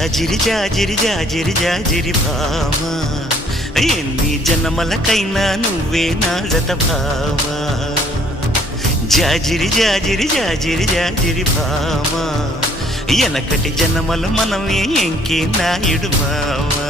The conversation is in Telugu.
జాజిరి జాజిరి జాజిరి జాజిరి భామా, ఎన్ని జన్మలకైనా నువ్వే నా జత భామా. జాజిరి జాజిరి జాజిరి జాజిరి భామా, ఎనకటి జన్మలు మనమే ఎంకే నాయుడు మామా.